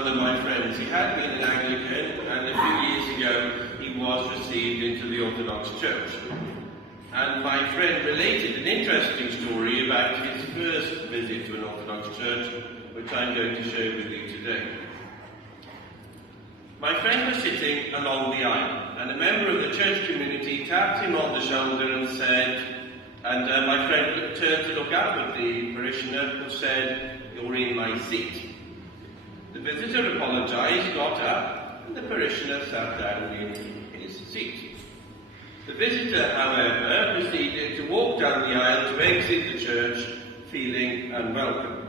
One of my friends, he had been an Anglican, and a few years ago he was received into the Orthodox Church. And my friend related an interesting story about his first visit to an Orthodox church, which I'm going to share with you today. My friend was sitting along the aisle, and a member of the church community tapped him on the shoulder and said, my friend turned to look up at the parishioner who said, "You're in my seat." The visitor apologized, got up, and the parishioner sat down in his seat. The visitor, however, proceeded to walk down the aisle to exit the church, feeling unwelcome.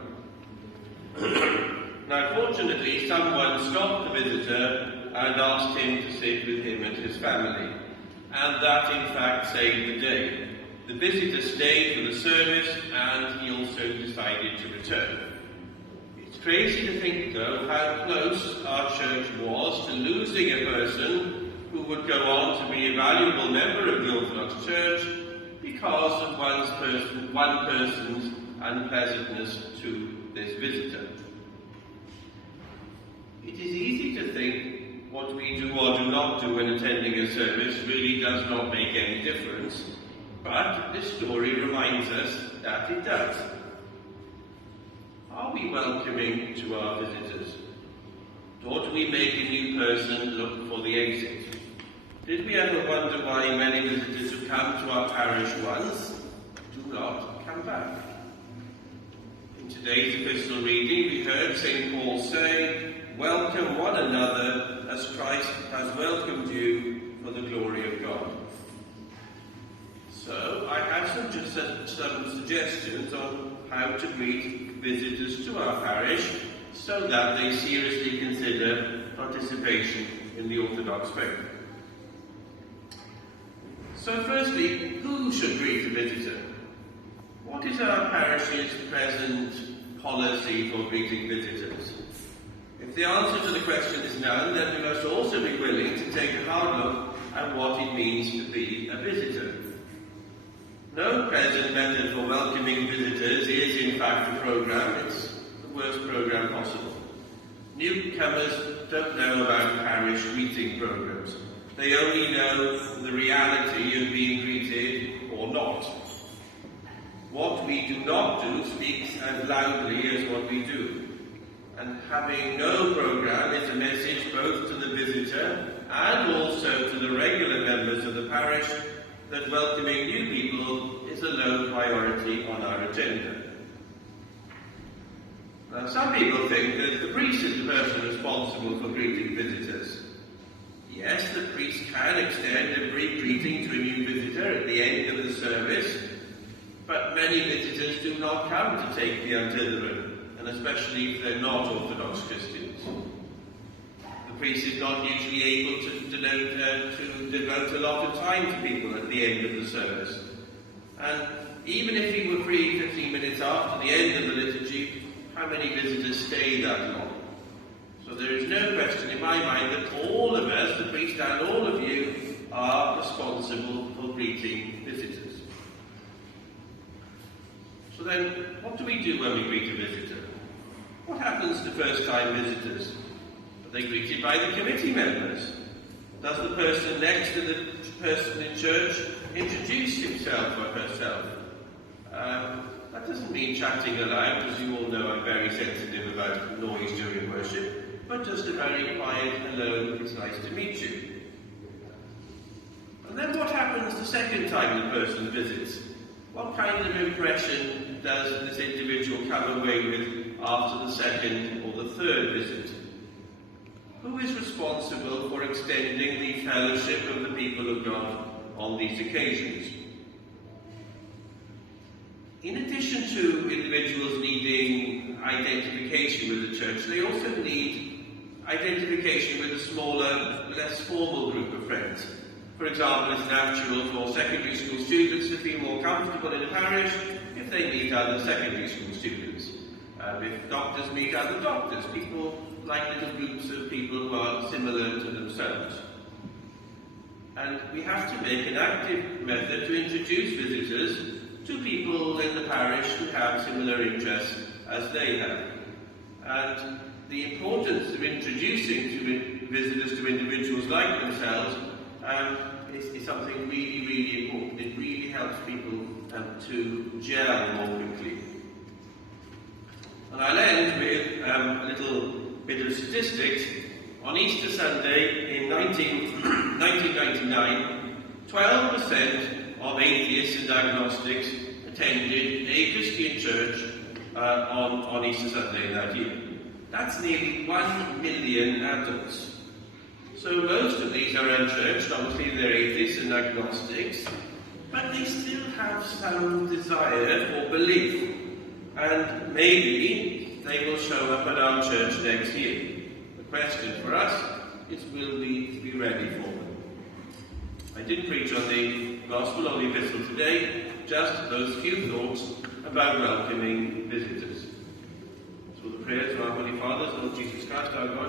Now, fortunately, someone stopped the visitor and asked him to sit with him and his family, and that, in fact, saved the day. The visitor stayed for the service, and he also decided to return. It's crazy to think, though, how close our church was to losing a person who would go on to be a valuable member of the Orthodox Church because of one person's unpleasantness to this visitor. It is easy to think what we do or do not do when attending a service really does not make any difference, but this story reminds us that it does. Are we welcoming to our visitors? Or do we make a new person look for the exit? Did we ever wonder why many visitors who come to our parish once do not come back? In today's epistle reading, we heard St. Paul say, "Welcome one another as Christ has welcomed you for the glory of God." So, I have some suggestions on how to greet visitors to our parish so that they seriously consider participation in the Orthodox faith. So firstly, who should greet a visitor? What is our parish's present policy for greeting visitors? If the answer to the question is no, then we must also be willing to take a hard look at what it means to be a visitor. No present method for welcoming visitors is in fact a program. It's the worst program possible. Newcomers don't know about parish greeting programs. They only know the reality of being greeted or not. What we do not do speaks as loudly as what we do. And having no program is a message both to the visitor and also to the regular members of the parish that welcoming new people is a low priority on our agenda. Now, some people think that the priest is the person responsible for greeting visitors. Yes, the priest can extend a brief greeting to a new visitor at the end of the service, but many visitors do not come to take the Antitheron, and especially if they're not Orthodox Christians. The priest is not usually able to devote a lot of time to people at the end of the service. And even if he were free 15 minutes after the end of the liturgy, how many visitors stay that long? So there is no question in my mind that all of us, the priest and all of you, are responsible for greeting visitors. So then, what do we do when we greet a visitor? What happens to first-time visitors? Are they greeted by the committee members? Does the person next to the person in church introduce himself or herself? That doesn't mean chatting aloud, as you all know I'm very sensitive about noise during worship, but just a very quiet hello, it's nice to meet you. And then what happens the second time the person visits? What kind of impression does this individual come away with after the second or the third visit? Who is responsible for extending the fellowship of the people of God on these occasions? In addition to individuals needing identification with the church, they also need identification with a smaller, less formal group of friends. For example, it's natural for secondary school students to feel more comfortable in a parish if they meet other secondary school students. If doctors meet other doctors, people like little groups of people who are similar to themselves. And we have to make an active method to introduce visitors to people in the parish who have similar interests as they have. And the importance of introducing visitors to individuals like themselves is something really, really important. It really helps people to gel more quickly. And I'll end with a little bit of statistics. On Easter Sunday in 1999, 12% of atheists and agnostics attended a Christian church on Easter Sunday that year. That's nearly 1 million adults. So most of these are unchurched, obviously they're atheists and agnostics, but they still have some desire for belief. And maybe they will show up at our church next year. The question for us is, will we be ready for them? I didn't preach on the Gospel or the Epistle today, just those few thoughts about welcoming visitors. So the prayers of our Holy Fathers, Lord Jesus Christ, our God,